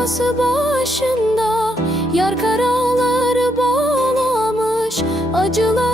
yazması başında Yar karaları bağlamış Acıları